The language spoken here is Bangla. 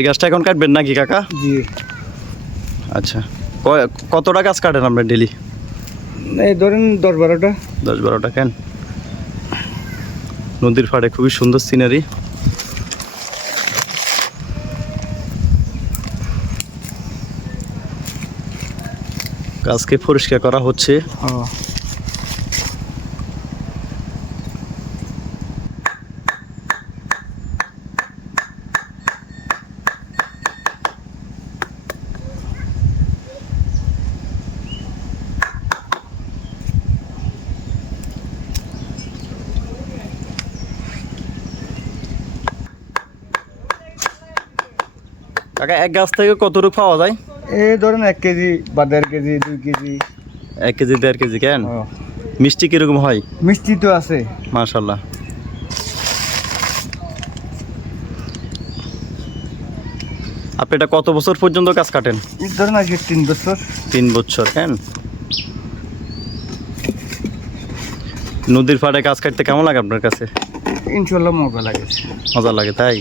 এই গাছটা এখন কাটবেন নাকি কাকা? জি। আচ্ছা, কতটা গাছ কাটেন আপনার ডেলি? এই ধরেন 10-12টা। 10-12টা কেন? নদীর পাড়ে খুবই সুন্দর সিনারি। গাছকে পরিষ্কার করা হচ্ছে। কাকা এক গাছ থেকে কতটুকু পাওয়া যায়? এই ধরেন 1 কেজি বা 1.5 কেজি 2 কেজি। 1 কেজি 1.5 কেজি কেন? মিষ্টি কিরকম হয়? মিষ্টি তো আছে মাশাআল্লাহ। আপনি এটা কত বছর পর্যন্ত গাছ কাটেন? এই ধরেন আজকে 3 বছর। 3 বছর কেন? নদীর পাড়ে গাছ কাটতে কেমন লাগে আপনার কাছে? ইনশাল্লাহ মজা লাগে। মজা লাগে তাই?